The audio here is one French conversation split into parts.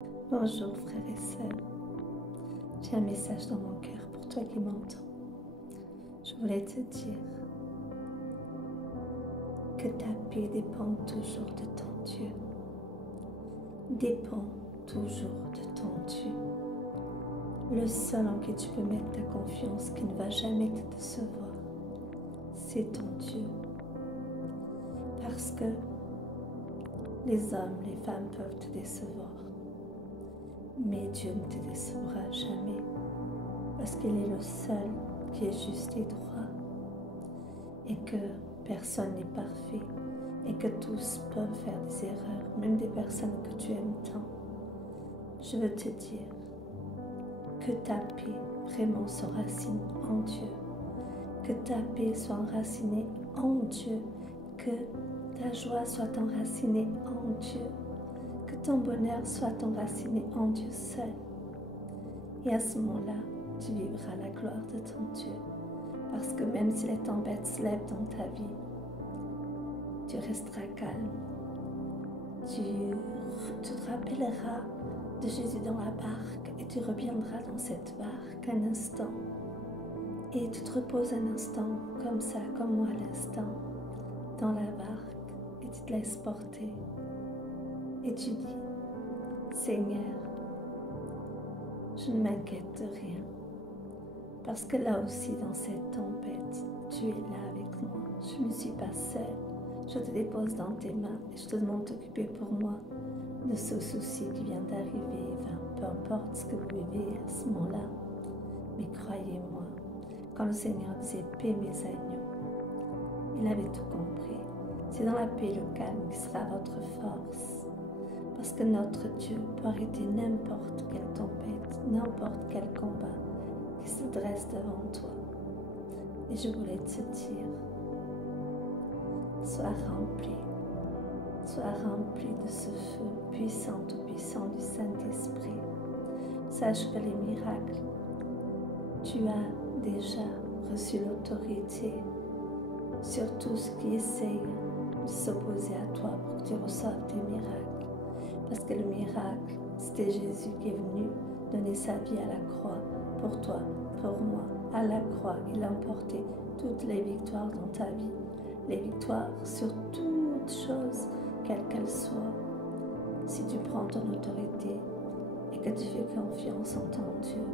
Bonjour frères et sœurs, j'ai un message dans mon cœur pour toi qui m'entends. Je voulais te dire que ta paix dépend toujours de ton Dieu. Dépend toujours de ton Dieu. Le seul en qui tu peux mettre ta confiance, qui ne va jamais te décevoir, c'est ton Dieu. Parce que les hommes, les femmes peuvent te décevoir. Mais Dieu ne te décevra jamais, parce qu'il est le seul qui est juste et droit, et que personne n'est parfait, et que tous peuvent faire des erreurs, même des personnes que tu aimes tant. Je veux te dire que ta paix vraiment s'enracine en Dieu, que ta paix soit enracinée en Dieu, que ta joie soit enracinée en Dieu, que ton bonheur soit enraciné en Dieu seul. Et à ce moment-là, tu vivras la gloire de ton Dieu. Parce que même si les tempêtes se lèvent dans ta vie, tu resteras calme. Tu te rappelleras de Jésus dans la barque et tu reviendras dans cette barque un instant. Et tu te reposes un instant comme ça, comme moi à l'instant, dans la barque et tu te laisses porter. Et tu dis, Seigneur, je ne m'inquiète de rien, parce que là aussi dans cette tempête, tu es là avec moi. Je ne suis pas seule. Je te dépose dans tes mains et je te demande de t'occuper pour moi de ce souci qui vient d'arriver. Enfin, peu importe ce que vous vivez à ce moment-là, mais croyez-moi, quand le Seigneur disait « paix mes agneaux », il avait tout compris. C'est dans la paix le calme qui sera votre force. Parce que notre Dieu peut arrêter n'importe quelle tempête, n'importe quel combat qui se dresse devant toi. Et je voulais te dire, sois rempli de ce feu puissant, tout puissant du Saint-Esprit. Sache que les miracles, tu as déjà reçu l'autorité sur tout ce qui essaye de s'opposer à toi pour que tu reçoives tes miracles. Parce que le miracle, c'était Jésus qui est venu donner sa vie à la croix pour toi, pour moi. À la croix, il a emporté toutes les victoires dans ta vie, les victoires sur toutes choses, quelles qu'elles soient. Si tu prends ton autorité et que tu fais confiance en ton Dieu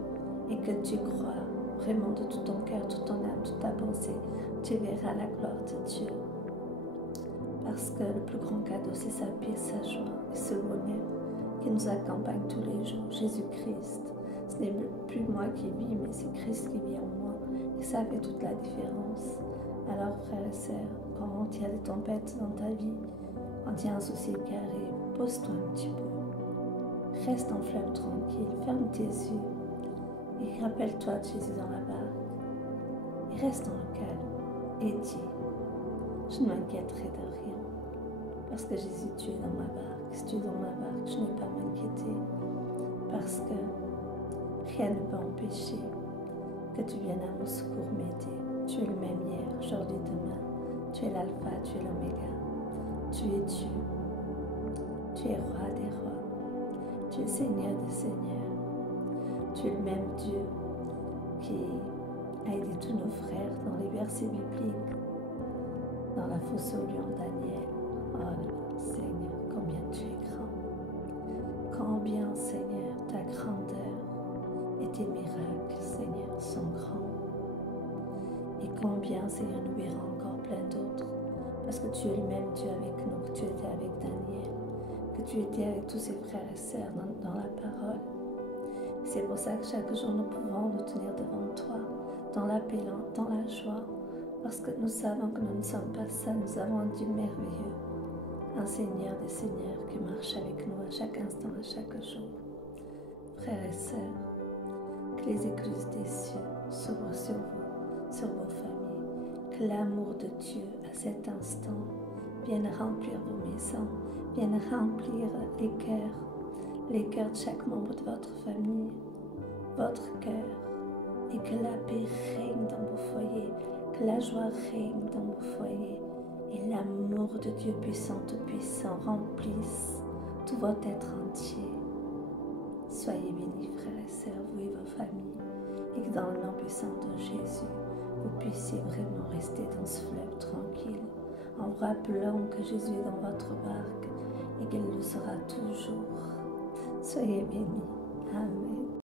et que tu crois vraiment de tout ton cœur, toute ton âme, toute ta pensée, tu verras la gloire de Dieu. Parce que le plus grand cadeau, c'est sa paix, sa joie et ce bonheur qui nous accompagne tous les jours, Jésus-Christ. Ce n'est plus moi qui vis, mais c'est Christ qui vit en moi. Et ça fait toute la différence. Alors, frères et sœurs, quand il y a des tempêtes dans ta vie, quand il y a un souci qui arrive, pose-toi un petit peu. Reste en fleuve tranquille, ferme tes yeux et rappelle-toi de Jésus dans la barque. Et reste en calme et dis, je ne m'inquiéterai de rien. Parce que Jésus, tu es dans ma barque. Si tu es dans ma barque, je n'ai pas à m'inquiéter. Parce que rien ne peut empêcher que tu viennes à mon secours m'aider. Tu es le même hier, aujourd'hui, demain. Tu es l'alpha, tu es l'oméga. Tu es Dieu. Tu es roi des rois. Tu es Seigneur des seigneurs. Tu es le même Dieu qui a aidé tous nos frères dans les versets bibliques, dans la fosse au lion Daniel. Oh Seigneur, combien tu es grand. Combien, Seigneur, ta grandeur et tes miracles, Seigneur, sont grands. Et combien, Seigneur, nous verrons encore plein d'autres. Parce que tu es le même Dieu avec nous, que tu étais avec Daniel, que tu étais avec tous ses frères et sœurs dans la parole. C'est pour ça que chaque jour nous pouvons nous tenir devant toi, dans la paix, dans la joie, parce que nous savons que nous ne sommes pas seuls, nous avons un Dieu merveilleux, un Seigneur des seigneurs qui marche avec nous à chaque instant, à chaque jour. Frères et sœurs, que les écluses des cieux s'ouvrent sur vous, sur vos familles, que l'amour de Dieu à cet instant vienne remplir vos maisons, vienne remplir les cœurs de chaque membre de votre famille, votre cœur, et que la paix règne dans vos foyers, que la joie règne dans vos foyers, et l'amour de Dieu puissant, tout puissant, remplisse tout votre être entier. Soyez bénis, frères et sœurs, vous et vos familles, et que dans le nom puissant de Jésus, vous puissiez vraiment rester dans ce fleuve tranquille, en vous rappelant que Jésus est dans votre barque et qu'il le sera toujours. Soyez bénis. Amen.